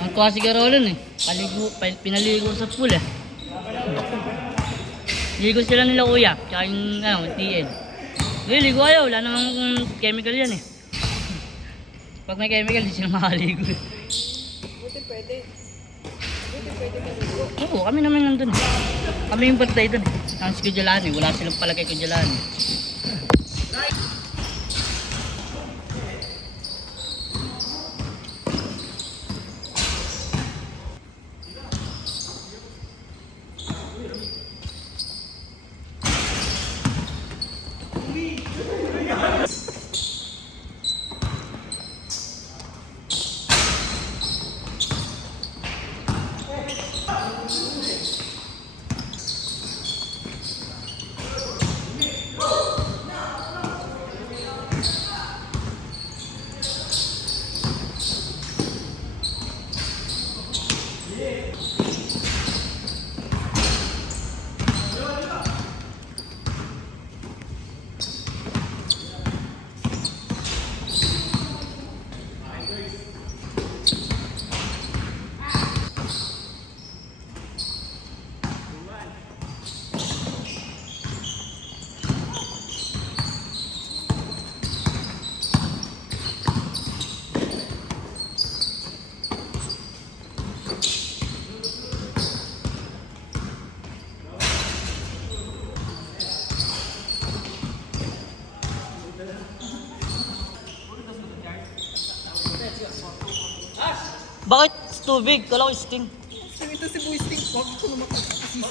Ang tuwa si Carolyn eh. Pinaligo sa pool eh. Ligo sila nila kuya, tsaka yung TL. Ligo ayaw, wala namang chemical yan eh. Pag may chemical, di sila makaligo eh. Buti pwede. Buti pwede maligo. Oo, kami naman nandun eh. Kami yung birthday dun eh. Ang skudyalaan eh, wala silang palagay kudyalaan eh. Bakit tubig? Kala ko sting. Ito si Boy Sting. Huwag ko naman kasisihin.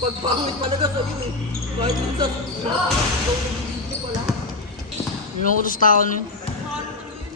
Pagpangit talaga sa yun eh. Kahit minsan, ikaw nag-ibig pala. Yung utos tao niyo.